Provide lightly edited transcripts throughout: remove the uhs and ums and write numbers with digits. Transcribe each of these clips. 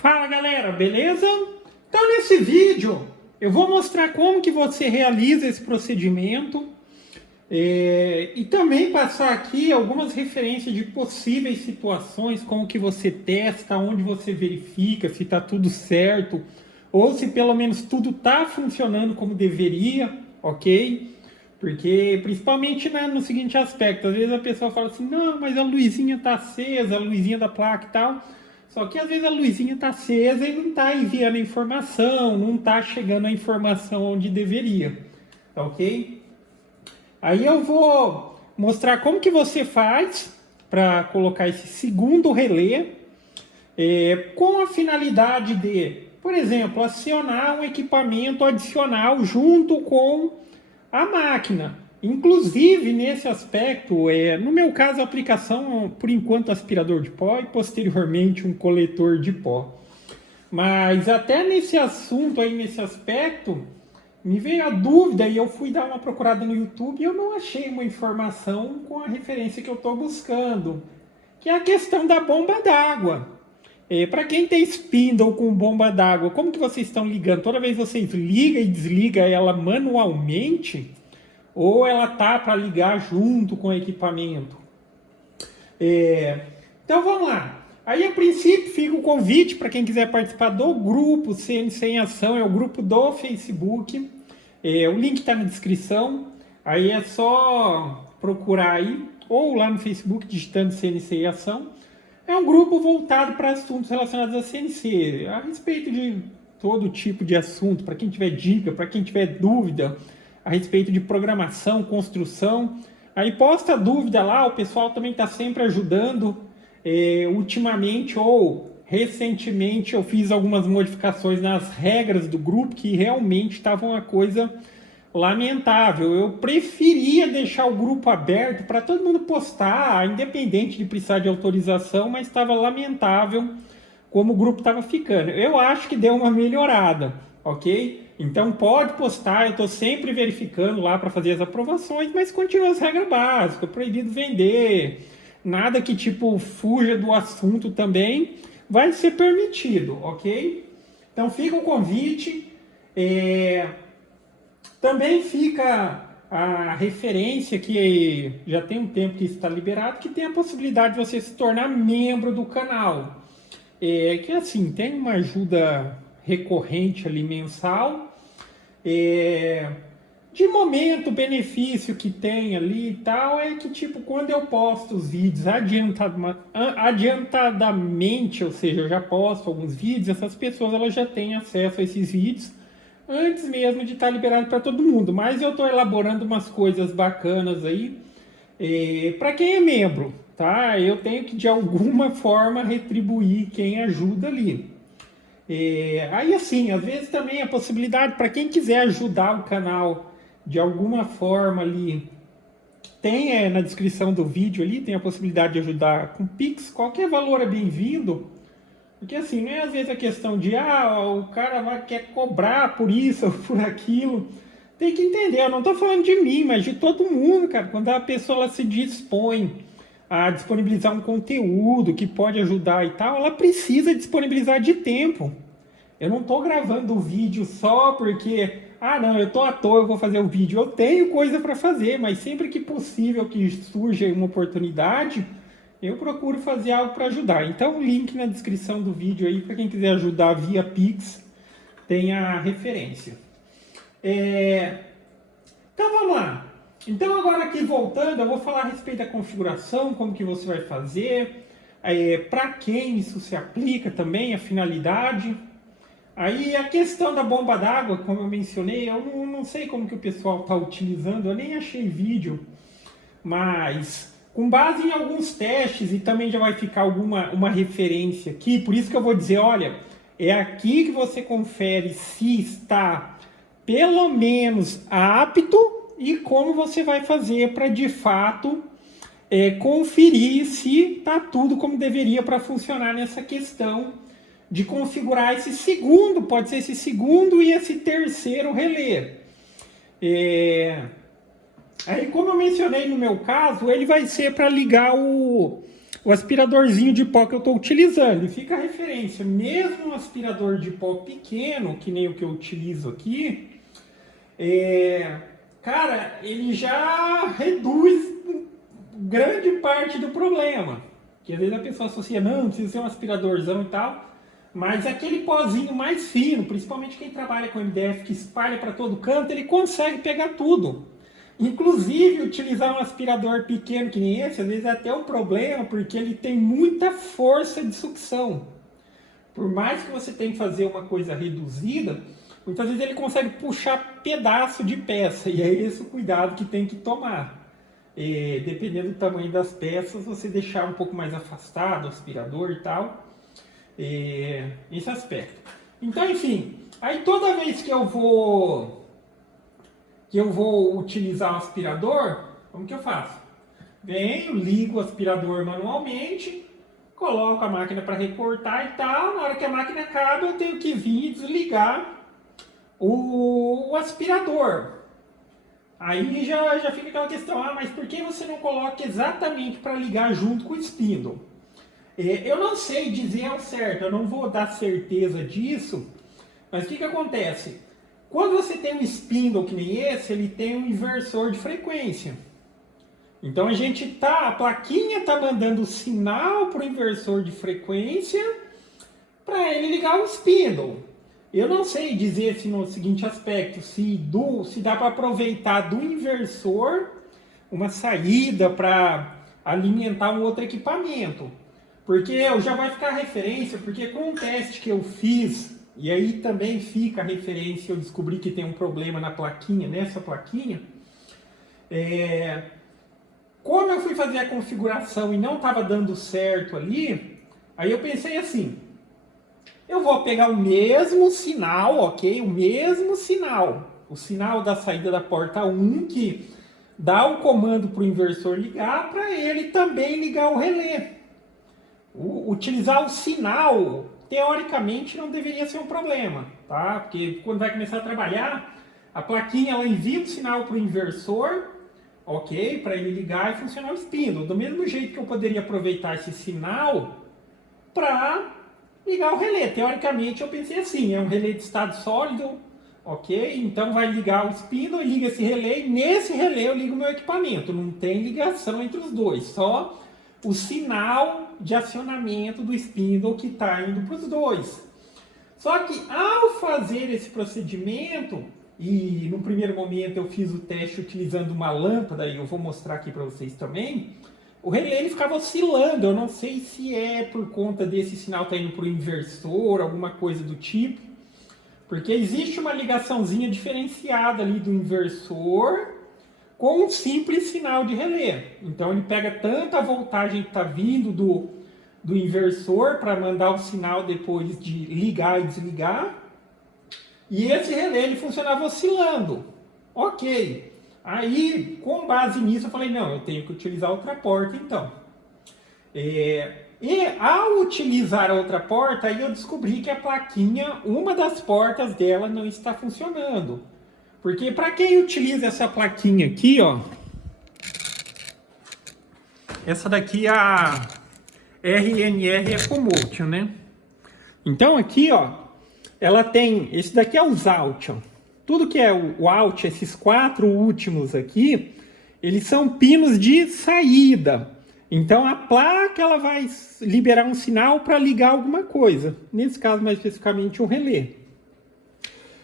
Fala galera, beleza? Então nesse vídeo eu vou mostrar como que você realiza esse procedimento e também passar aqui algumas referências de possíveis situações, como que você testa, onde você verifica se está tudo certo ou se pelo menos tudo está funcionando como deveria, ok? Porque principalmente no seguinte aspecto, às vezes a pessoa fala assim, não, mas a luzinha está acesa, a luzinha da placa e tal. Só que às vezes a luzinha está acesa e não está enviando a informação, não está chegando a informação onde deveria, tá ok? Aí eu vou mostrar como que você faz para colocar esse segundo relé com a finalidade de, por exemplo, acionar um equipamento adicional junto com a máquina. Inclusive, nesse aspecto, no meu caso, a aplicação, por enquanto, aspirador de pó e posteriormente um coletor de pó. Mas até nesse assunto aí, nesse aspecto, me veio a dúvida e eu fui dar uma procurada no YouTube e eu não achei uma informação com a referência que eu estou buscando, que é a questão da bomba d'água. Para quem tem spindle com bomba d'água, como que vocês estão ligando? Toda vez vocês ligam e desligam ela manualmente? Ou ela tá para ligar junto com o equipamento? Então vamos lá. Aí a princípio fica o convite para quem quiser participar do grupo CNC em Ação, é o grupo do Facebook. O link está na descrição. Aí é só procurar aí, ou lá no Facebook digitando CNC em Ação. É um grupo voltado para assuntos relacionados a CNC, a respeito de todo tipo de assunto, para quem tiver dica, para quem tiver dúvida a respeito de programação, construção. Aí posta dúvida lá, o pessoal também está sempre ajudando. Ultimamente ou recentemente eu fiz algumas modificações nas regras do grupo que realmente estavam uma coisa lamentável. Eu preferia deixar o grupo aberto para todo mundo postar, independente de precisar de autorização, mas estava lamentável como o grupo estava ficando. Eu acho que deu uma melhorada, ok? Então pode postar, eu estou sempre verificando lá para fazer as aprovações, mas continua as regras básicas, proibido vender, nada que tipo fuja do assunto também vai ser permitido, ok? Então fica o convite. Também fica a referência que já tem um tempo que está liberado, que tem a possibilidade de você se tornar membro do canal. Que assim, tem uma ajuda recorrente ali mensal. De momento, o benefício que tem ali e tal é que, tipo, quando eu posto os vídeos adiantadamente, ou seja, eu já posto alguns vídeos, essas pessoas elas já têm acesso a esses vídeos antes mesmo de estar liberado para todo mundo. Mas eu estou elaborando umas coisas bacanas aí para quem é membro, tá? Eu tenho que de alguma forma retribuir quem ajuda ali. Aí assim, às vezes também a possibilidade para quem quiser ajudar o canal de alguma forma ali, tem na descrição do vídeo ali, tem a possibilidade de ajudar com Pix, qualquer valor é bem-vindo. Porque assim, não é às vezes a questão de o cara quer cobrar por isso ou por aquilo. Tem que entender, eu não estou falando de mim, mas de todo mundo, cara. Quando a pessoa ela se dispõe a disponibilizar um conteúdo que pode ajudar e tal, ela precisa disponibilizar de tempo. Eu não estou gravando o vídeo só porque, não, eu estou à toa, eu vou fazer o vídeo. Eu tenho coisa para fazer, mas sempre que possível que surja uma oportunidade, eu procuro fazer algo para ajudar. Então, link na descrição do vídeo aí, para quem quiser ajudar via Pix, tem a referência. Então, vamos lá. Então, agora aqui voltando, eu vou falar a respeito da configuração, como que você vai fazer, para quem isso se aplica também, a finalidade. Aí, a questão da bomba d'água, como eu mencionei, eu não sei como que o pessoal está utilizando, eu nem achei vídeo, mas com base em alguns testes, e também já vai ficar uma referência aqui, por isso que eu vou dizer, olha, é aqui que você confere se está pelo menos apto e como você vai fazer para de fato conferir se está tudo como deveria para funcionar nessa questão de configurar esse segundo, pode ser esse segundo e esse terceiro relé. Aí, como eu mencionei no meu caso, ele vai ser para ligar o aspiradorzinho de pó que eu estou utilizando. E fica a referência, mesmo um aspirador de pó pequeno, que nem o que eu utilizo aqui, cara, ele já reduz grande parte do problema. Que às vezes a pessoa associa, não precisa ser um aspiradorzão e tal, mas aquele pozinho mais fino, principalmente quem trabalha com MDF que espalha para todo canto, ele consegue pegar tudo. Inclusive, utilizar um aspirador pequeno que nem esse, às vezes é até um problema, porque ele tem muita força de sucção. Por mais que você tenha que fazer uma coisa reduzida, muitas vezes ele consegue puxar pedaço de peça, e é esse o cuidado que tem que tomar. Dependendo do tamanho das peças, você deixar um pouco mais afastado o aspirador e tal, esse aspecto. Então, enfim, aí toda vez que eu vou utilizar o aspirador, como que eu faço? Venho, ligo o aspirador manualmente, coloco a máquina para recortar e tal. Na hora que a máquina acaba, eu tenho que vir e desligar o aspirador. Aí já fica aquela questão, mas por que você não coloca exatamente para ligar junto com o spindle? Eu não sei dizer ao certo, eu não vou dar certeza disso, mas o que acontece? Quando você tem um spindle que nem esse, ele tem um inversor de frequência. Então a plaquinha está mandando o sinal para o inversor de frequência para ele ligar o spindle. Eu não sei dizer se no seguinte aspecto, se dá para aproveitar do inversor uma saída para alimentar um outro equipamento. Porque já vai ficar a referência, porque com um teste que eu fiz, e aí também fica a referência, eu descobri que tem um problema na plaquinha, nessa plaquinha. Como eu fui fazer a configuração e não estava dando certo ali, aí eu pensei assim, eu vou pegar o mesmo sinal, ok? O mesmo sinal. O sinal da saída da porta 1, que dá o comando para o inversor ligar, para ele também ligar o relé. Utilizar o sinal, teoricamente, não deveria ser um problema, tá? Porque quando vai começar a trabalhar, a plaquinha ela envia o sinal para o inversor, ok? Para ele ligar e funcionar o spindle. Do mesmo jeito que eu poderia aproveitar esse sinal para ligar o relé. Teoricamente eu pensei assim, é um relé de estado sólido, ok? Então vai ligar o spindle e liga esse relé, e nesse relé eu ligo o meu equipamento. Não tem ligação entre os dois, só o sinal de acionamento do spindle que está indo para os dois. Só que ao fazer esse procedimento, e no primeiro momento eu fiz o teste utilizando uma lâmpada, e eu vou mostrar aqui para vocês também, o relé ele ficava oscilando. Eu não sei se é por conta desse sinal estar indo para o inversor, alguma coisa do tipo, porque existe uma ligaçãozinha diferenciada ali do inversor com um simples sinal de relé. Então ele pega tanto a voltagem que está vindo do inversor para mandar o sinal depois de ligar e desligar, e esse relé ele funcionava oscilando. Ok. Aí, com base nisso, eu falei, não, eu tenho que utilizar outra porta, então. E ao utilizar a outra porta, aí eu descobri que a plaquinha, uma das portas dela não está funcionando. Porque para quem utiliza essa plaquinha aqui, ó, essa daqui é a RNR EcoMotion, né? Então aqui, ó, ela tem, esse daqui é os out, ó. Tudo que é o out, esses 4 últimos aqui, eles são pinos de saída. Então a placa ela vai liberar um sinal para ligar alguma coisa. Nesse caso, mais especificamente, um relé.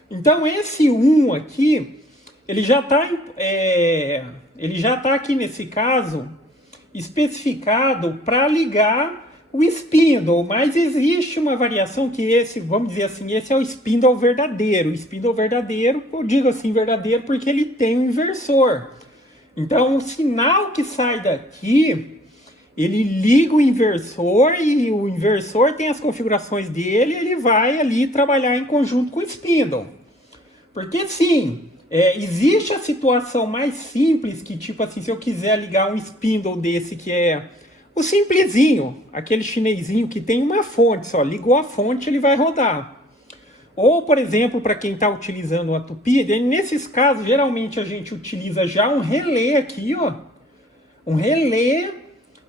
Então esse 1 aqui, ele já está aqui nesse caso especificado para ligar o spindle, mas existe uma variação que esse, vamos dizer assim, esse é o spindle verdadeiro. O spindle verdadeiro, eu digo assim verdadeiro porque ele tem um inversor. Então o sinal que sai daqui, ele liga o inversor e o inversor tem as configurações dele, ele vai ali trabalhar em conjunto com o spindle. Porque sim, existe a situação mais simples que tipo assim, se eu quiser ligar um spindle desse que é o simplesinho, aquele chinesinho que tem uma fonte só, ligou a fonte ele vai rodar. Ou, por exemplo, para quem está utilizando uma tupi, nesses casos, geralmente a gente utiliza já um relé aqui, ó. Um relé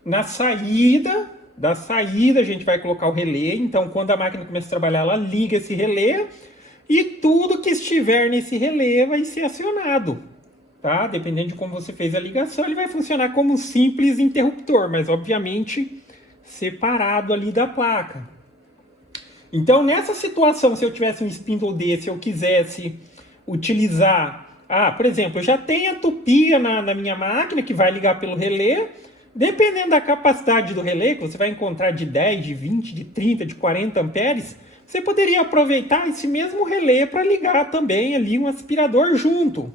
na saída, da saída a gente vai colocar o relé. Então, quando a máquina começa a trabalhar, ela liga esse relé e tudo que estiver nesse relé vai ser acionado. Tá? Dependendo de como você fez a ligação, ele vai funcionar como um simples interruptor, mas obviamente separado ali da placa. Então, nessa situação, se eu tivesse um spindle desse, eu quisesse utilizar, por exemplo, eu já tenho a tupia na minha máquina que vai ligar pelo relé. Dependendo da capacidade do relé, que você vai encontrar de 10, de 20, de 30, de 40 amperes, você poderia aproveitar esse mesmo relé para ligar também ali um aspirador junto.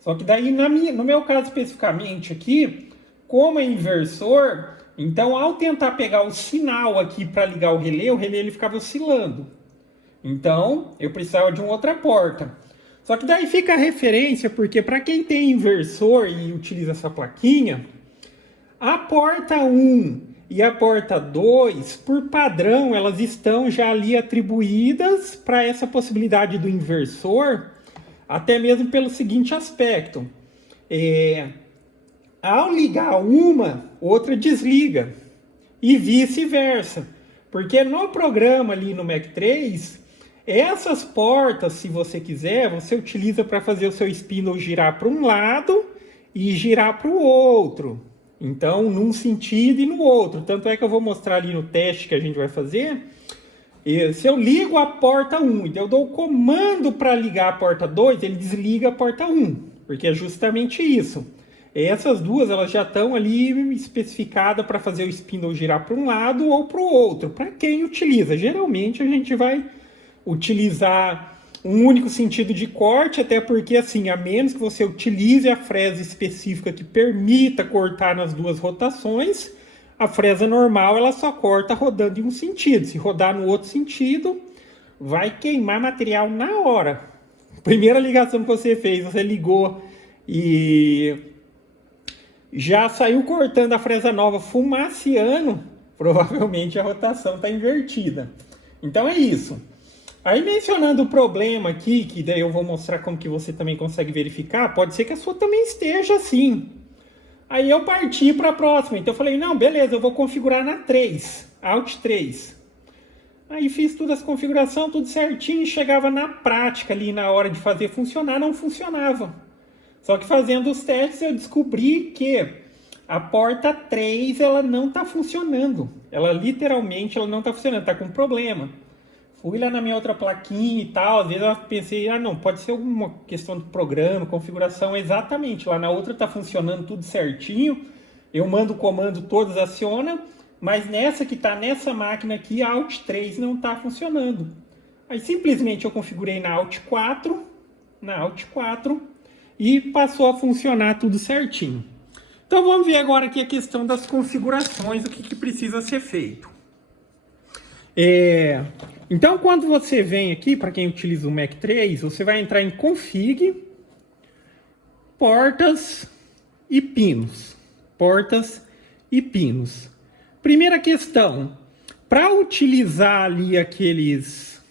Só que daí, no meu caso especificamente aqui, como é inversor, então ao tentar pegar o sinal aqui para ligar o relé ele ficava oscilando. Então, eu precisava de uma outra porta. Só que daí fica a referência, porque para quem tem inversor e utiliza essa plaquinha, a porta 1 e a porta 2, por padrão, elas estão já ali atribuídas para essa possibilidade do inversor, até mesmo pelo seguinte aspecto. Ao ligar uma, outra desliga. E vice-versa. Porque no programa ali no Mac 3, essas portas, se você quiser, você utiliza para fazer o seu spindle girar para um lado e girar para o outro. Então, num sentido e no outro. Tanto é que eu vou mostrar ali no teste que a gente vai fazer. Se eu ligo a porta 1 e eu dou o comando para ligar a porta 2, ele desliga a porta 1. Porque é justamente isso. Essas duas elas já estão ali especificadas para fazer o spindle girar para um lado ou para o outro. Para quem utiliza. Geralmente a gente vai utilizar um único sentido de corte, até porque, assim, a menos que você utilize a fresa específica que permita cortar nas duas rotações, a fresa normal ela só corta rodando em um sentido. Se rodar no outro sentido, vai queimar material na hora. Primeira ligação que você fez, você ligou e já saiu cortando a fresa nova fumaciando, provavelmente a rotação está invertida. Então é isso. Aí mencionando o problema aqui, que daí eu vou mostrar como que você também consegue verificar, pode ser que a sua também esteja assim. Aí eu parti para a próxima, então eu falei, não, beleza, eu vou configurar na 3, Alt 3. Aí fiz todas as configurações, tudo certinho, e chegava na prática ali, na hora de fazer funcionar, não funcionava. Só que fazendo os testes eu descobri que a porta 3 ela não está funcionando. Ela literalmente ela não está funcionando, está com problema. Fui lá na minha outra plaquinha e tal, às vezes eu pensei, não, pode ser alguma questão do programa, configuração, exatamente. Lá na outra está funcionando tudo certinho, eu mando o comando, todos acionam, mas nessa que está nessa máquina aqui, a Alt 3 não está funcionando. Aí simplesmente eu configurei na Alt 4, e passou a funcionar tudo certinho. Então vamos ver agora aqui a questão das configurações, o que precisa ser feito. Então quando você vem aqui, para quem utiliza o Mac 3, você vai entrar em Config, Portas e Pinos. Portas e Pinos. Primeira questão, para utilizar ali aqueles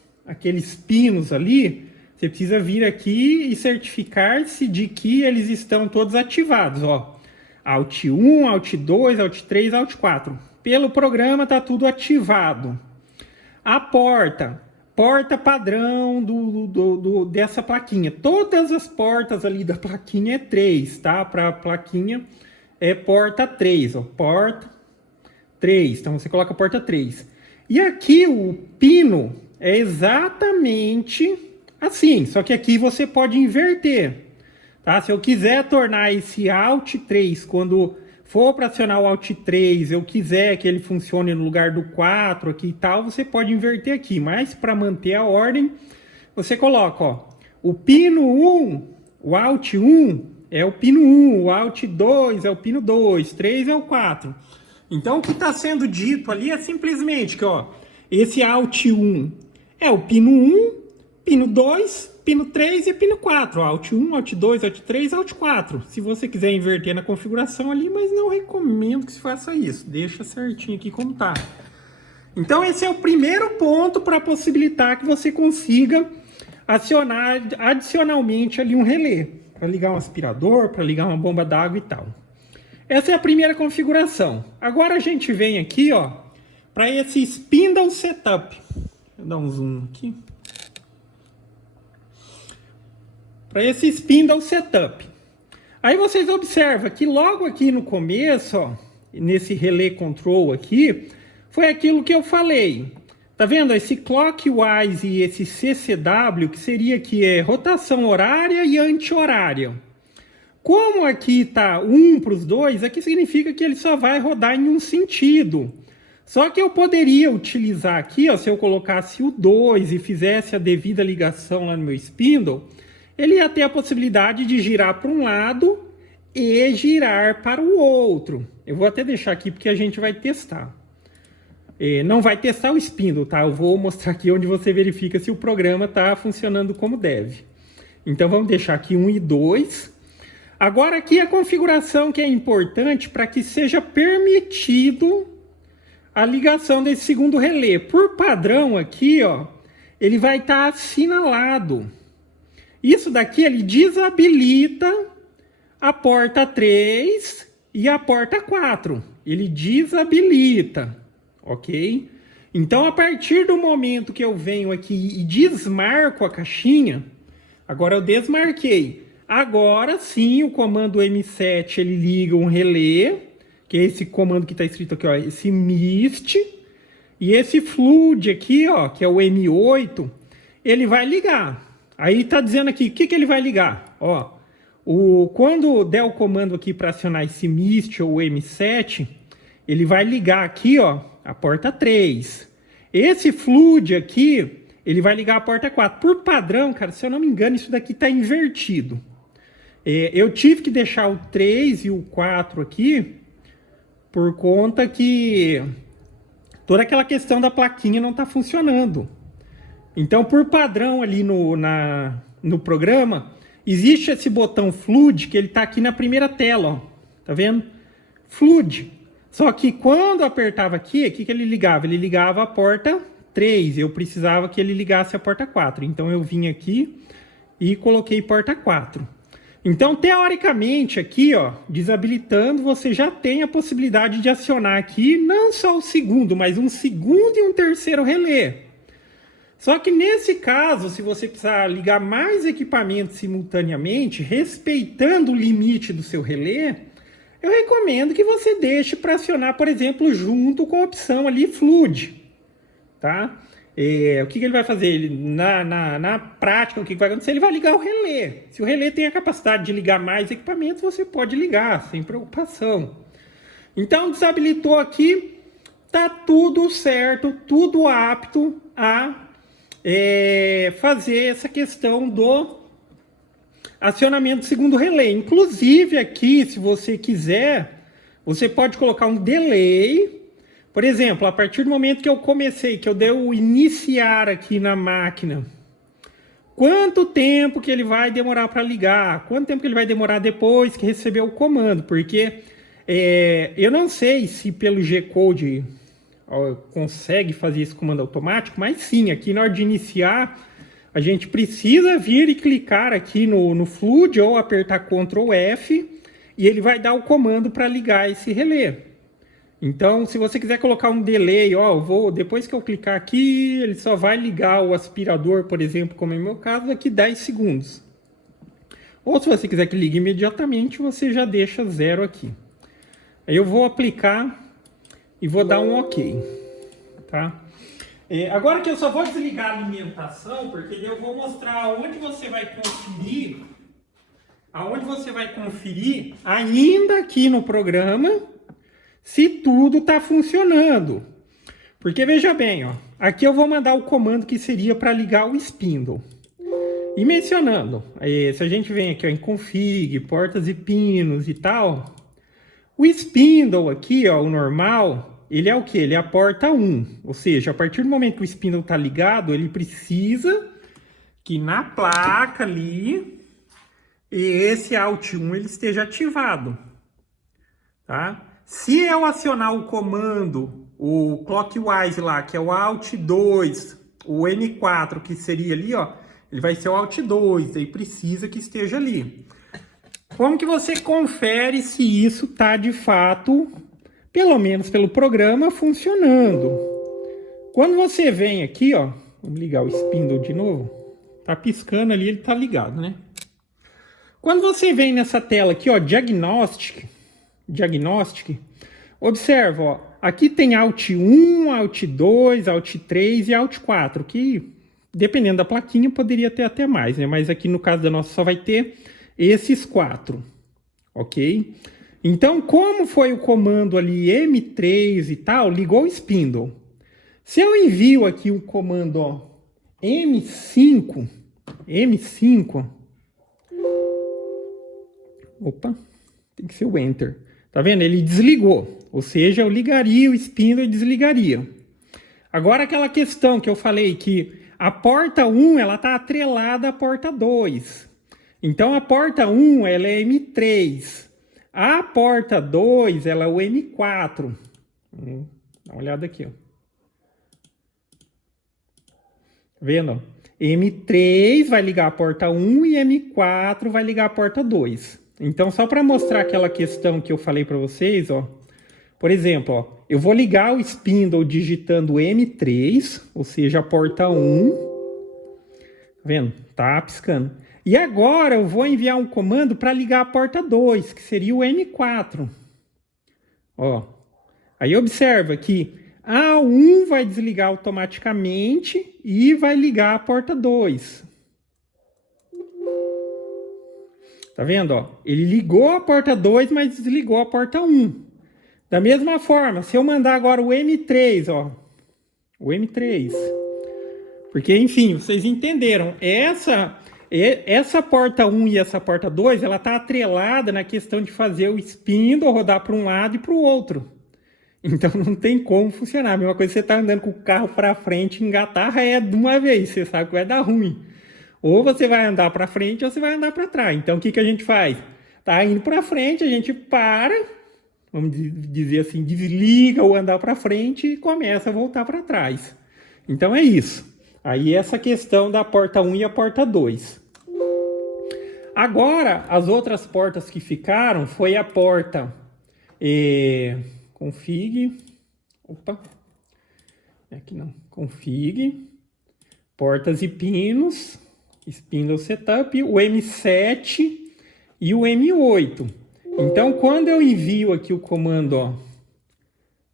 pinos ali, você precisa vir aqui e certificar-se de que eles estão todos ativados, ó. Alt 1, Alt 2, Alt 3, Alt 4. Pelo programa está tudo ativado. A porta padrão dessa plaquinha. Todas as portas ali da plaquinha é 3, tá? Para a plaquinha é porta 3, ó. Porta 3, então você coloca a porta 3. E aqui o pino é exatamente assim, só que aqui você pode inverter. Tá? Se eu quiser tornar esse Alt 3, quando for para acionar o Alt 3, eu quiser que ele funcione no lugar do 4 aqui e tal, você pode inverter aqui. Mas para manter a ordem, você coloca, ó, o pino 1, o Alt 1 é o pino 1, o Alt 2 é o pino 2, 3 é o 4. Então o que está sendo dito ali é simplesmente que, ó, esse Alt 1 é o pino 1, pino 2, pino 3 e pino 4. Alt 1, Alt 2, Alt 3, Alt 4. Se você quiser inverter na configuração ali, mas não recomendo que se faça isso. Deixa certinho aqui como tá. Então esse é o primeiro ponto para possibilitar que você consiga acionar adicionalmente ali um relé. Para ligar um aspirador, para ligar uma bomba d'água e tal. Essa é a primeira configuração. Agora a gente vem aqui, ó, para esse Spindle Setup. Vou dar um zoom aqui. Para esse Spindle Setup. Aí vocês observam que logo aqui no começo, ó, nesse Relay Control aqui, foi aquilo que eu falei. Tá vendo? Esse Clockwise e esse CCW, que seria aqui rotação horária e anti-horária. Como aqui está 1 para os dois, aqui significa que ele só vai rodar em um sentido. Só que eu poderia utilizar aqui, ó, se eu colocasse o 2 e fizesse a devida ligação lá no meu spindle, ele ia ter a possibilidade de girar para um lado e girar para o outro. Eu vou até deixar aqui porque a gente vai testar. Não vai testar o spindle, tá? Eu vou mostrar aqui onde você verifica se o programa está funcionando como deve. Então vamos deixar aqui 1 e 2. Agora aqui a configuração que é importante para que seja permitido a ligação desse segundo relé. Por padrão aqui, ó, ele vai estar assinalado. Isso daqui ele desabilita a porta 3 e a porta 4. Ele desabilita, ok? Então a partir do momento que eu venho aqui e desmarco a caixinha, agora eu desmarquei. Agora sim, o comando M7 ele liga um relé, que é esse comando que está escrito aqui, ó, esse MIST, e esse FLUID aqui, ó, que é o M8, ele vai ligar. Aí está dizendo aqui, o que ele vai ligar? Ó, quando der o comando aqui para acionar esse MIST ou M7, ele vai ligar aqui, ó, a porta 3. Esse FLUID aqui, ele vai ligar a porta 4. Por padrão, cara, se eu não me engano, isso daqui está invertido. Eu tive que deixar o 3 e o 4 aqui, por conta que toda aquela questão da plaquinha não está funcionando. Então, por padrão ali no programa, existe esse botão FLUID, que ele está aqui na primeira tela, ó. Tá vendo? FLUID. Só que quando eu apertava aqui, o que ele ligava? Ele ligava a porta 3, eu precisava que ele ligasse a porta 4. Então, eu vim aqui e coloquei porta 4. Então, teoricamente, aqui, ó, desabilitando, você já tem a possibilidade de acionar aqui não só o segundo, mas um segundo e um terceiro relé. Só que nesse caso, se você precisar ligar mais equipamentos simultaneamente, respeitando o limite do seu relé, eu recomendo que você deixe para acionar, por exemplo, junto com a opção ali FLUID, tá? O que ele vai fazer? Ele, na prática, o que vai acontecer? Ele vai ligar o relé. Se o relé tem a capacidade de ligar mais equipamentos, você pode ligar, sem preocupação. Então, desabilitou aqui, tá tudo certo, tudo apto a fazer essa questão do acionamento do segundo relé. Inclusive, aqui, se você quiser, você pode colocar um delay. Por exemplo, a partir do momento que eu comecei, que eu dei o iniciar aqui na máquina, quanto tempo que ele vai demorar para ligar? Quanto tempo que ele vai demorar depois que receber o comando? Porque eu não sei se pelo G-Code consegue fazer esse comando automático, mas sim, aqui na hora de iniciar, a gente precisa vir e clicar aqui no FLUID ou apertar Ctrl F e ele vai dar o comando para ligar esse relé. Então, se você quiser colocar um delay, ó, depois que eu clicar aqui, ele só vai ligar o aspirador, por exemplo, como é o meu caso, daqui 10 segundos. Ou se você quiser que ligue imediatamente, você já deixa 0 aqui. Aí eu vou aplicar e vou dar um OK, tá? Agora que eu só vou desligar a alimentação, porque eu vou mostrar aonde você vai conferir, ainda aqui no programa, se tudo está funcionando. Porque veja bem, ó, aqui eu vou mandar o comando que seria para ligar o spindle. E mencionando, se a gente vem aqui ó, em config, portas e pinos e tal, o spindle aqui, ó, o normal, ele é o que? Ele é a porta 1. Ou seja, a partir do momento que o spindle está ligado, ele precisa que na placa ali, esse Alt 1 ele esteja ativado. Tá? Se eu acionar o comando, o Clockwise lá, que é o Alt 2, o M4, que seria ali, ó, ele vai ser o Alt 2, aí precisa que esteja ali. como que você confere se isso está de fato, pelo menos pelo programa, funcionando? Quando você vem aqui, ó, vamos ligar o spindle de novo, tá piscando ali, ele tá ligado, né? Quando você vem nessa tela aqui, ó, Diagnostic, observa, ó, aqui tem Alt 1, Alt 2, Alt 3 e Alt 4, que dependendo da plaquinha poderia ter até mais, né? Mas aqui no caso da nossa só vai ter esses 4, ok? Então, como foi o comando ali M3 e tal, ligou o spindle. Se eu envio aqui o comando, ó, M5, opa, tem que ser o Enter. Tá vendo? Ele desligou. Ou seja, eu ligaria o spindle e desligaria. Agora aquela questão que eu falei que a porta 1 ela está atrelada à porta 2. Então a porta 1 ela é M3. A porta 2 ela é o M4. Dá uma olhada aqui, ó. Tá vendo? M3 vai ligar a porta 1 e M4 vai ligar a porta 2. Então, só para mostrar aquela questão que eu falei para vocês, ó. Por exemplo, ó, eu vou ligar o spindle digitando M3, ou seja, a porta 1. Tá vendo? Tá piscando. E agora eu vou enviar um comando para ligar a porta 2, que seria o M4. Ó. Aí observa que a 1 vai desligar automaticamente e vai ligar a porta 2. Tá vendo? Ó? Ele ligou a porta 2, mas desligou a porta 1. Da mesma forma, se eu mandar agora o M3, ó. O M3. Porque, enfim, vocês entenderam. Essa porta 1 e essa porta 2, ela tá atrelada na questão de fazer o spindle rodar para um lado e para o outro. Então não tem como funcionar. A mesma coisa que você tá andando com o carro para frente, engatar ré de uma vez, você sabe que vai dar ruim. Ou você vai andar para frente ou você vai andar para trás. Então o que a gente faz? Tá indo para frente, a gente para, vamos dizer assim, desliga o andar para frente e começa a voltar para trás. Então é isso. Aí essa questão da porta 1 e a porta 2. Agora, as outras portas que ficaram foi a porta config, opa, aqui não, config, portas e pinos, spindle setup, o M7 e o M8. Então, quando eu envio aqui o comando, ó,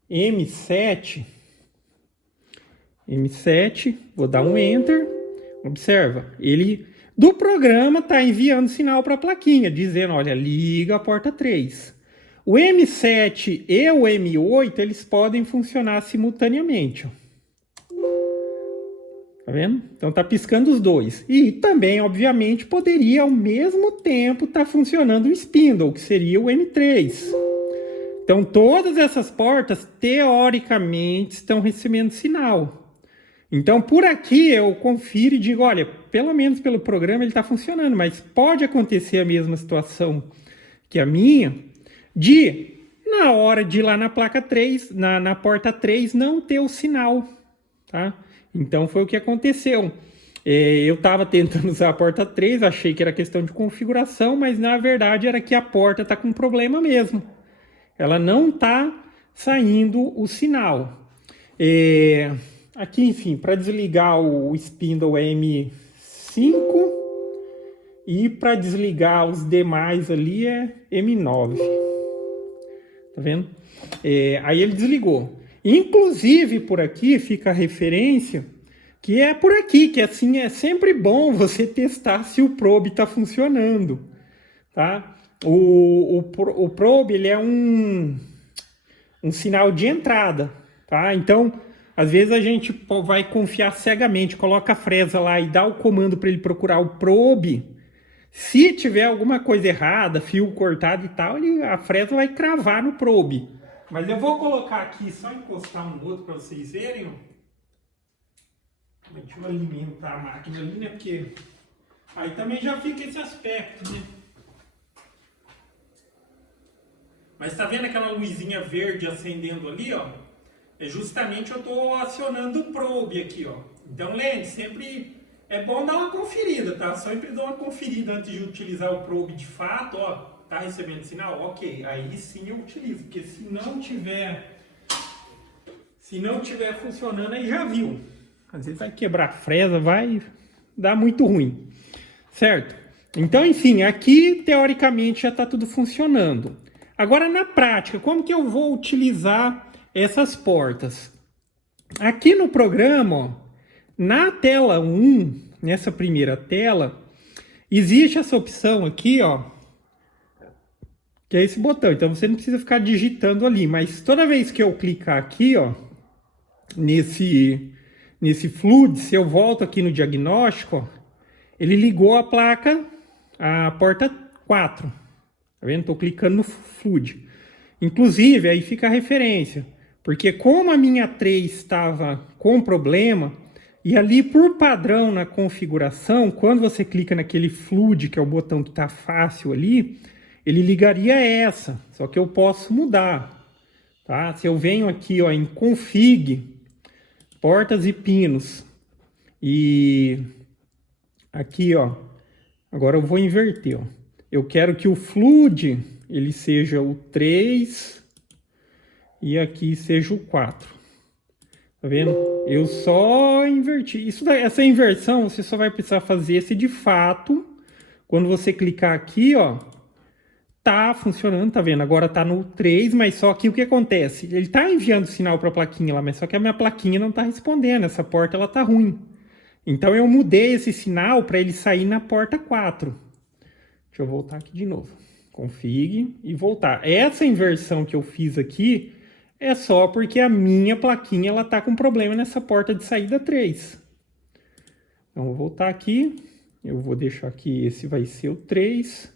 M7, vou dar um Enter, observa, ele do programa está enviando sinal para a plaquinha, dizendo, olha, liga a porta 3. O M7 e o M8, eles podem funcionar simultaneamente, ó. Tá vendo? Então tá piscando os dois. E também, obviamente, poderia ao mesmo tempo estar funcionando o spindle, que seria o M3. Então todas essas portas, teoricamente, estão recebendo sinal. Então por aqui eu confiro e digo, olha, pelo menos pelo programa ele está funcionando, mas pode acontecer a mesma situação que a minha, de na hora de ir lá na placa 3, na porta 3, não ter o sinal, tá? Então foi o que aconteceu. Eu estava tentando usar a porta 3, achei que era questão de configuração, mas na verdade era que a porta está com problema mesmo. Ela não está saindo o sinal. Aqui, enfim, para desligar o spindle é M5 e para desligar os demais ali é M9. Tá vendo? Aí ele desligou. Inclusive, por aqui fica a referência que é por aqui, que assim é sempre bom você testar se o probe está funcionando, tá? O probe, ele é um sinal de entrada, tá? Então, às vezes a gente vai confiar cegamente, coloca a fresa lá e dá o comando para ele procurar o probe. Se tiver alguma coisa errada, fio cortado e tal, a fresa vai cravar no probe. Mas eu vou colocar aqui, só encostar um no outro para vocês verem. Deixa eu alimentar a máquina ali, né? Porque aí também já fica esse aspecto, né? Mas tá vendo aquela luzinha verde acendendo ali, ó? É justamente eu tô acionando o probe aqui, ó. Então, lembre, sempre é bom dar uma conferida, tá? Sempre dá uma conferida antes de utilizar o probe de fato, ó. tá recebendo sinal? Ok, aí sim eu utilizo, porque se não tiver funcionando, aí já viu. Às vezes vai quebrar a fresa, vai dar muito ruim, certo? Então, enfim, aqui teoricamente já está tudo funcionando. Agora, na prática, como que eu vou utilizar essas portas? Aqui no programa, ó, na tela 1, nessa primeira tela, existe essa opção aqui, ó, que é esse botão. Então você não precisa ficar digitando ali, mas toda vez que eu clicar aqui, ó, nesse FLUD, se eu volto aqui no diagnóstico, ó, ele ligou a placa, a porta 4. Tá vendo? Estou clicando no FLUD. Inclusive, aí fica a referência. Porque como a minha 3 estava com problema, e ali por padrão na configuração, quando você clica naquele FLUD, que é o botão que está fácil ali, ele ligaria essa. Só que eu posso mudar. Tá? Se eu venho aqui, ó, em Config, portas e pinos, e aqui, ó, agora eu vou inverter, ó. Eu quero que o FLUD ele seja o 3 e aqui seja o 4. Tá vendo? Eu só inverti. Essa inversão você só vai precisar fazer se de fato, quando você clicar aqui, ó, tá funcionando, tá vendo? Agora tá no 3, mas só que o que acontece? Ele tá enviando sinal para a plaquinha lá, mas só que a minha plaquinha não tá respondendo, essa porta ela tá ruim. Então eu mudei esse sinal para ele sair na porta 4. Deixa eu voltar aqui de novo. Config e voltar. Essa inversão que eu fiz aqui é só porque a minha plaquinha ela tá com problema nessa porta de saída 3. Então vou voltar aqui. Eu vou deixar aqui, esse vai ser o 3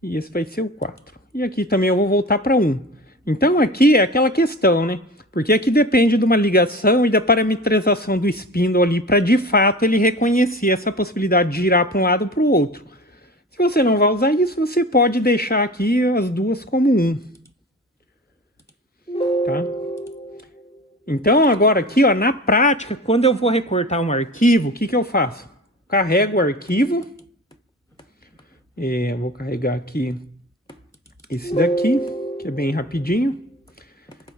e esse vai ser o 4. E aqui também eu vou voltar para 1. Então aqui é aquela questão, né? Porque aqui depende de uma ligação e da parametrização do spindle ali para de fato ele reconhecer essa possibilidade de girar para um lado ou para o outro. Se você não vai usar isso, você pode deixar aqui as duas como 1. Tá? Então, agora aqui, ó, na prática, quando eu vou recortar um arquivo, o que eu faço? Carrego o arquivo. Vou carregar aqui esse daqui, que é bem rapidinho.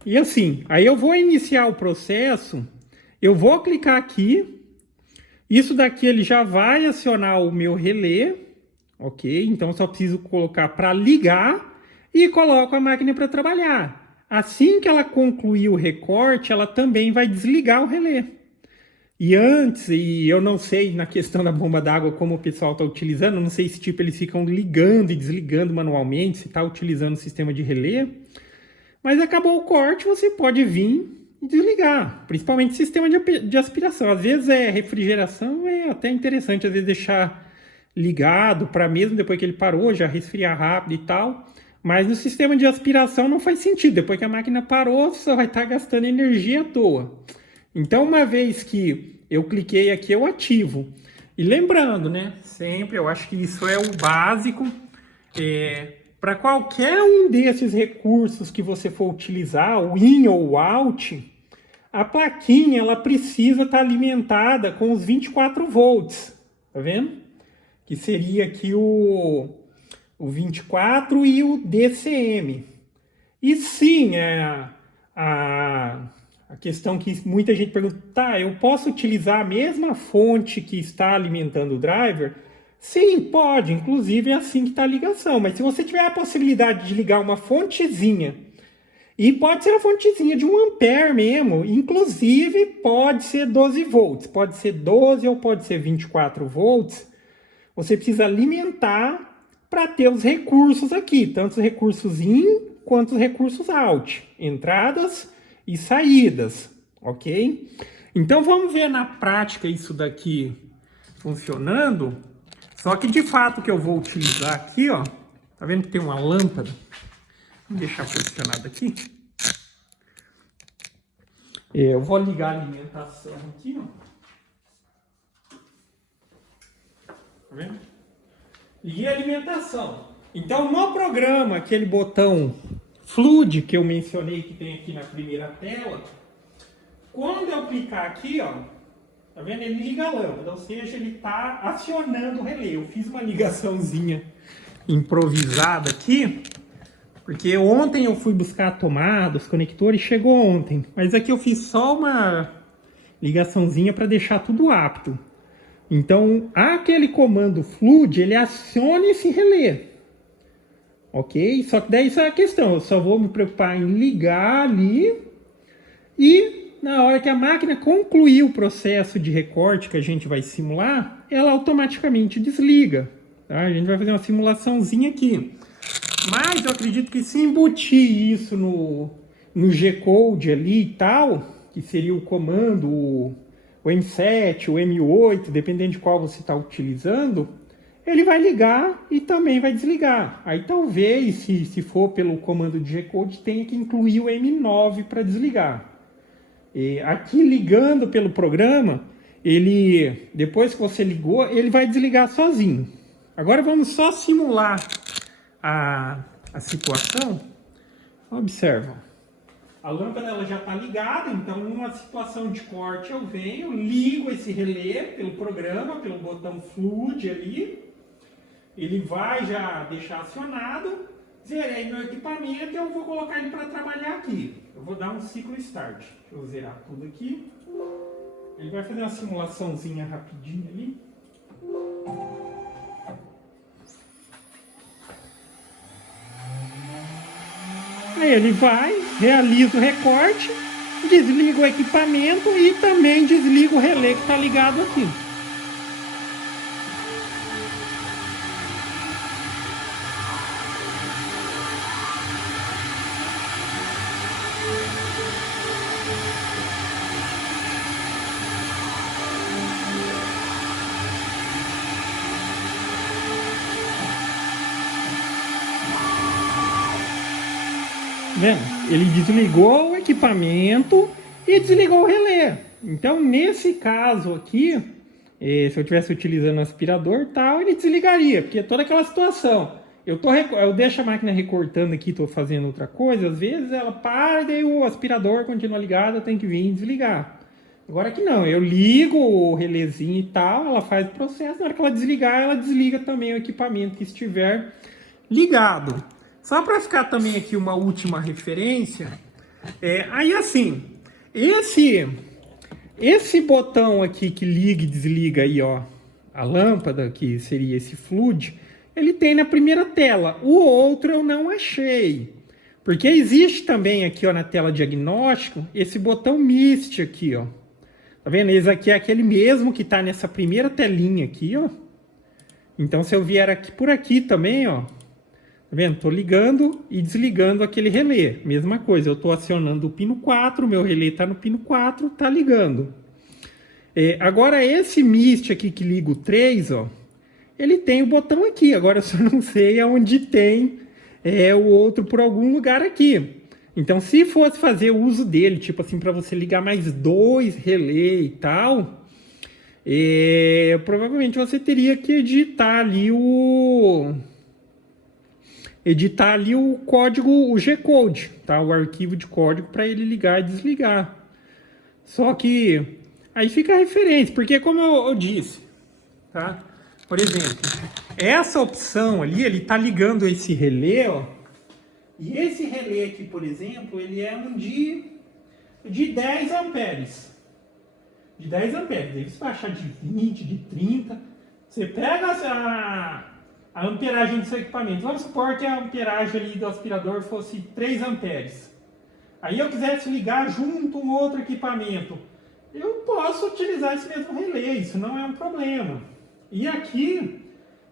E assim, aí eu vou iniciar o processo, eu vou clicar aqui. Isso daqui ele já vai acionar o meu relé. Ok? Então, só preciso colocar para ligar e coloco a máquina para trabalhar. Assim que ela concluir o recorte, ela também vai desligar o relé. E antes, e eu não sei na questão da bomba d'água como o pessoal está utilizando, não sei se tipo eles ficam ligando e desligando manualmente, se está utilizando o sistema de relé. Mas acabou o corte, você pode vir e desligar. Principalmente sistema de aspiração. Às vezes refrigeração é até interessante, às vezes deixar ligado para mesmo depois que ele parou, já resfriar rápido e tal. Mas no sistema de aspiração não faz sentido. Depois que a máquina parou, você só vai estar gastando energia à toa. Então, uma vez que eu cliquei aqui, eu ativo. E lembrando, né? Sempre, eu acho que isso é o básico. Para qualquer um desses recursos que você for utilizar, o IN ou o OUT, a plaquinha ela precisa estar alimentada com os 24 volts. Tá vendo? Que seria aqui o 24 e o DCM. E sim, a questão que muita gente pergunta, tá, eu posso utilizar a mesma fonte que está alimentando o driver? Sim, pode, inclusive é assim que está a ligação, mas se você tiver a possibilidade de ligar uma fontezinha, e pode ser a fontezinha de 1 ampere mesmo, inclusive pode ser 12 volts, pode ser 12 ou pode ser 24 volts, você precisa alimentar para ter os recursos aqui, tanto os recursos IN quanto os recursos OUT, entradas e saídas, ok? Então vamos ver na prática isso daqui funcionando, só que de fato que eu vou utilizar aqui, ó, tá vendo que tem uma lâmpada? Vou deixar posicionado aqui. Eu vou ligar a alimentação aqui, ó. Tá vendo? E alimentação. Então, no programa, aquele botão FLUD que eu mencionei que tem aqui na primeira tela, quando eu clicar aqui, ó, tá vendo? Ele liga a lâmpada, ou seja, ele está acionando o relé. Eu fiz uma ligaçãozinha improvisada aqui, porque ontem eu fui buscar a tomada, os conectores, chegou ontem. Mas aqui eu fiz só uma ligaçãozinha para deixar tudo apto. Então, aquele comando flood, ele aciona esse relé. Ok? Só que daí isso é a questão. Eu só vou me preocupar em ligar ali e na hora que a máquina concluir o processo de recorte que a gente vai simular, ela automaticamente desliga. Tá? A gente vai fazer uma simulaçãozinha aqui. Mas eu acredito que se embutir isso no G-Code ali e tal, que seria o comando, o M7, o M8, dependendo de qual você está utilizando, ele vai ligar e também vai desligar. Aí talvez, se for pelo comando de G-Code, tenha que incluir o M9 para desligar. E aqui ligando pelo programa, ele, depois que você ligou, ele vai desligar sozinho. Agora vamos só simular a situação. Observa. A lâmpada ela já está ligada, então numa situação de corte eu venho, ligo esse relé pelo programa, pelo botão flood ali. Ele vai já deixar acionado, zerei meu equipamento e eu vou colocar ele para trabalhar aqui. Eu vou dar um ciclo start. Deixa eu zerar tudo aqui. Ele vai fazer uma simulaçãozinha rapidinho ali. Aí ele vai, realiza o recorte, desliga o equipamento e também desliga o relé que está ligado aqui. Vendo? Ele desligou o equipamento e desligou o relé. Então, nesse caso aqui, se eu estivesse utilizando o aspirador tal, ele desligaria, porque toda aquela situação. Eu deixo a máquina recortando aqui, estou fazendo outra coisa, às vezes ela para e daí o aspirador continua ligado, eu tenho que vir e desligar. Agora aqui não, eu ligo o relézinho e tal, ela faz o processo, na hora que ela desligar, ela desliga também o equipamento que estiver ligado. Só para ficar também aqui uma última referência, aí assim, esse botão aqui que liga e desliga aí, ó, a lâmpada, que seria esse flood, ele tem na primeira tela. O outro eu não achei. Porque existe também aqui, ó, na tela diagnóstico, esse botão MIST aqui, ó. Tá vendo? Esse aqui é aquele mesmo que tá nessa primeira telinha aqui, ó. Então, se eu vier aqui por aqui também, ó, tá vendo? Tô ligando e desligando aquele relé. Mesma coisa, eu tô acionando o pino 4, meu relé tá no pino 4, tá ligando. Agora, esse MIST aqui que liga o 3, ó, ele tem o botão aqui. Agora, eu só não sei aonde tem o outro por algum lugar aqui. Então, se fosse fazer o uso dele, tipo assim, para você ligar mais 2 relés e tal, provavelmente você teria que editar ali o código, o G-Code, tá? O arquivo de código para ele ligar e desligar. Só que aí fica a referência, porque como eu disse, tá? Por exemplo, essa opção ali, ele tá ligando esse relé, ó. E esse relé aqui, por exemplo, ele é um de 10 amperes. De 10 amperes. Aí você vai achar de 20, de 30. Você pega a amperagem do seu equipamento. Vamos supor que a amperagem ali do aspirador fosse 3 amperes. Aí eu quisesse ligar junto um outro equipamento. Eu posso utilizar esse mesmo relé, isso não é um problema. E aqui,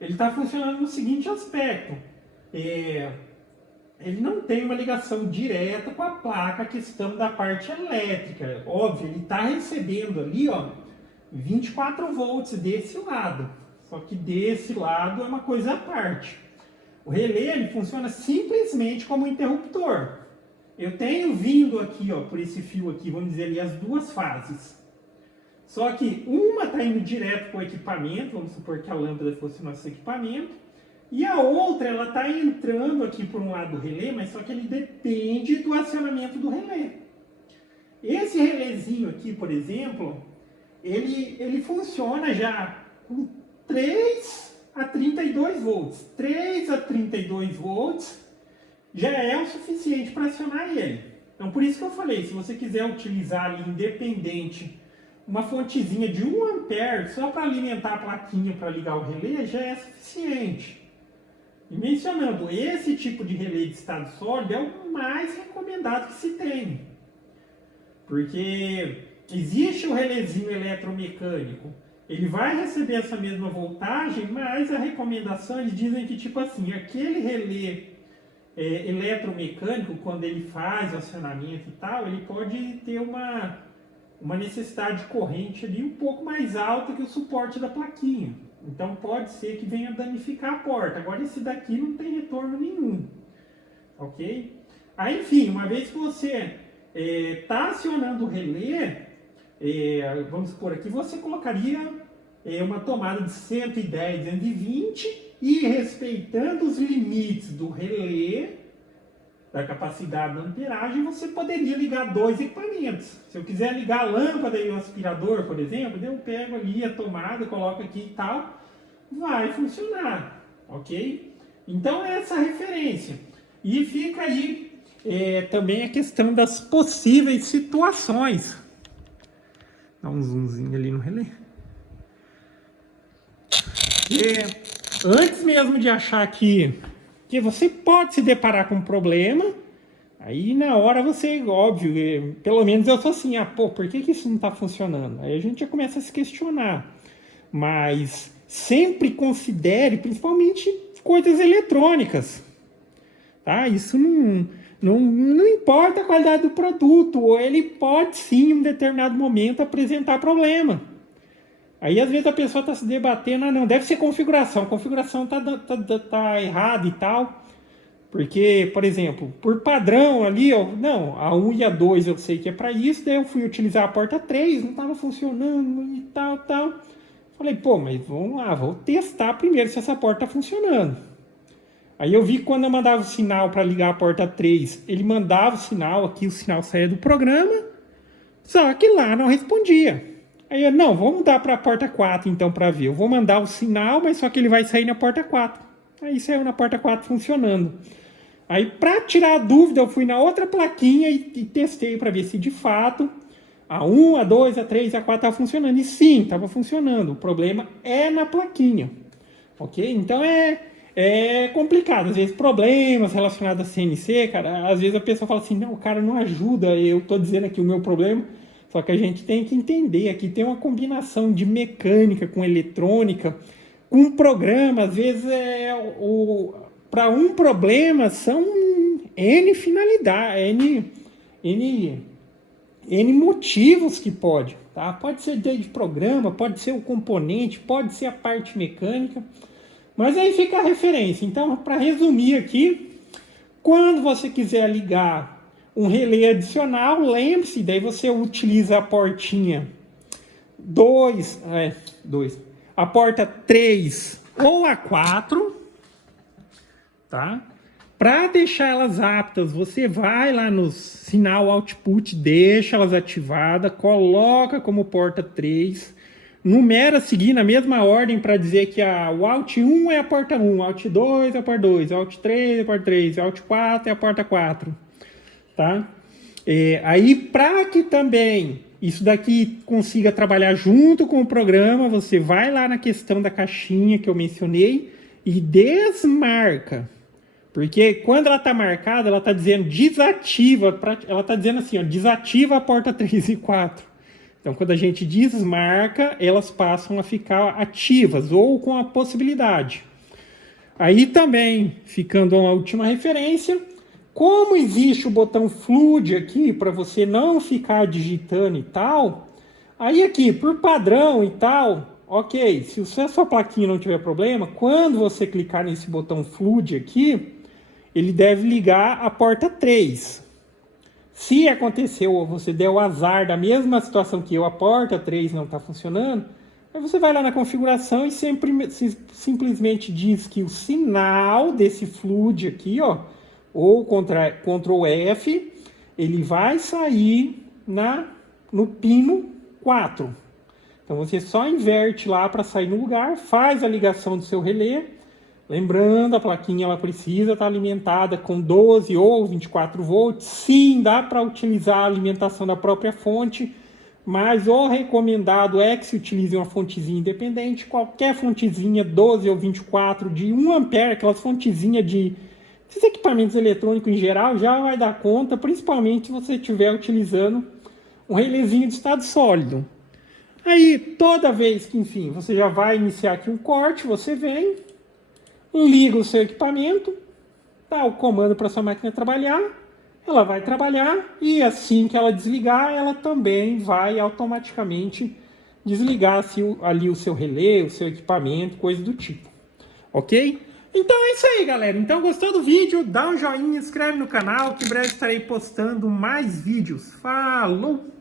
ele está funcionando no seguinte aspecto. Ele não tem uma ligação direta com a placa, a questão da parte elétrica. Óbvio, ele está recebendo ali, ó, 24 volts desse lado. Só que desse lado é uma coisa à parte. O relé ele funciona simplesmente como um interruptor. Eu tenho vindo aqui, ó, por esse fio aqui, vamos dizer ali, as duas fases. Só que uma está indo direto para o equipamento, vamos supor que a lâmpada fosse o nosso equipamento, e a outra ela está entrando aqui por um lado do relé, mas só que ele depende do acionamento do relé. Esse relézinho aqui, por exemplo, ele funciona já com 3 a 32 volts. 3 a 32 volts já é o suficiente para acionar ele. Então, por isso que eu falei, se você quiser utilizar ali independente uma fontezinha de 1 ampere só para alimentar a plaquinha para ligar o relé, já é suficiente. E mencionando, esse tipo de relé de estado sólido é o mais recomendado que se tem. Porque existe o relézinho eletromecânico, ele vai receber essa mesma voltagem, mas a recomendação, eles dizem que tipo assim, aquele relé eletromecânico, quando ele faz o acionamento e tal, ele pode ter uma necessidade de corrente ali um pouco mais alta que o suporte da plaquinha. Então pode ser que venha danificar a porta. Agora esse daqui não tem retorno nenhum. Ok? Aí, enfim, uma vez que você está acionando o relé, vamos supor aqui, você colocaria uma tomada de 110, 220 e respeitando os limites do relé, da capacidade da amperagem, você poderia ligar 2 equipamentos. Se eu quiser ligar a lâmpada e o aspirador, por exemplo, eu pego ali a tomada, coloco aqui e tal, vai funcionar, ok? Então é essa a referência. E fica aí também a questão das possíveis situações. Dá um zoomzinho ali no relé. Antes mesmo de achar que você pode se deparar com um problema, aí na hora você, óbvio, pelo menos eu sou assim, por que isso não está funcionando? Aí a gente já começa a se questionar. Mas sempre considere, principalmente, coisas eletrônicas. Tá? Isso não importa a qualidade do produto, ou ele pode sim, em um determinado momento, apresentar problema. Aí, às vezes, a pessoa está se debatendo, não, deve ser configuração, a configuração tá errada e tal. Porque, por exemplo, por padrão ali, não, a 1 e a 2 eu sei que é para isso, daí eu fui utilizar a porta 3, não estava funcionando e tal. Falei, mas vamos lá, vou testar primeiro se essa porta está funcionando. Aí eu vi que quando eu mandava o sinal para ligar a porta 3, ele mandava o sinal, aqui o sinal saía do programa, só que lá não respondia. Aí eu, não, vou mudar para a porta 4 então para ver. Eu vou mandar o sinal, mas só que ele vai sair na porta 4. Aí saiu na porta 4 funcionando. Aí para tirar a dúvida, eu fui na outra plaquinha e testei para ver se de fato a 1, a 2, a 3, a 4 estava funcionando. E sim, estava funcionando. O problema é na plaquinha. Ok? Então é complicado. Às vezes problemas relacionados a CNC, cara, às vezes a pessoa fala assim, não, o cara não ajuda, eu estou dizendo aqui o meu problema. Só que a gente tem que entender, aqui tem uma combinação de mecânica com eletrônica, com programa, às vezes para um problema são N finalidades, N motivos que pode, tá? Pode ser de programa, pode ser o componente, pode ser a parte mecânica, mas aí fica a referência. Então, para resumir aqui, quando você quiser ligar um relé adicional, lembre-se, daí você utiliza a portinha 2, a porta 3 ou a 4, tá? Para deixar elas aptas, você vai lá no sinal output, deixa elas ativadas, coloca como porta 3, numera seguindo a mesma ordem para dizer que o Alt 1 é a porta 1, Alt 2 é a porta 2, Alt 3 é a porta 3, Alt 4 é a porta 4. Tá? Aí, para que também isso daqui consiga trabalhar junto com o programa, você vai lá na questão da caixinha que eu mencionei e desmarca. Porque quando ela está marcada, ela está dizendo desativa, ela está dizendo assim, desativa a porta 3 e 4. Então, quando a gente desmarca, elas passam a ficar ativas ou com a possibilidade. Aí também, ficando uma última referência, como existe o botão Flood aqui, para você não ficar digitando e tal, aí aqui, por padrão e tal, ok, se a sua plaquinha não tiver problema, quando você clicar nesse botão Flood aqui, ele deve ligar a porta 3. Se aconteceu ou você deu o azar da mesma situação que eu, a porta 3 não está funcionando, aí você vai lá na configuração e simplesmente diz que o sinal desse Flood aqui, ou Ctrl F, ele vai sair no pino 4. Então você só inverte lá para sair no lugar, faz a ligação do seu relé. Lembrando, a plaquinha ela precisa estar alimentada com 12 ou 24 volts. Sim, dá para utilizar a alimentação da própria fonte, mas o recomendado é que se utilize uma fontezinha independente. Qualquer fontezinha 12 ou 24 de 1 ampere, aquelas fontezinhas de esses equipamentos eletrônicos em geral, já vai dar conta, principalmente se você estiver utilizando um relézinho de estado sólido. Aí, toda vez que, enfim, você já vai iniciar aqui um corte, você vem, liga o seu equipamento, dá o comando para sua máquina trabalhar, ela vai trabalhar e assim que ela desligar, ela também vai automaticamente desligar ali o seu relé, o seu equipamento, coisa do tipo. Ok? Então é isso aí, galera. Então, gostou do vídeo? Dá um joinha, inscreve no canal, que em breve estarei postando mais vídeos. Falou!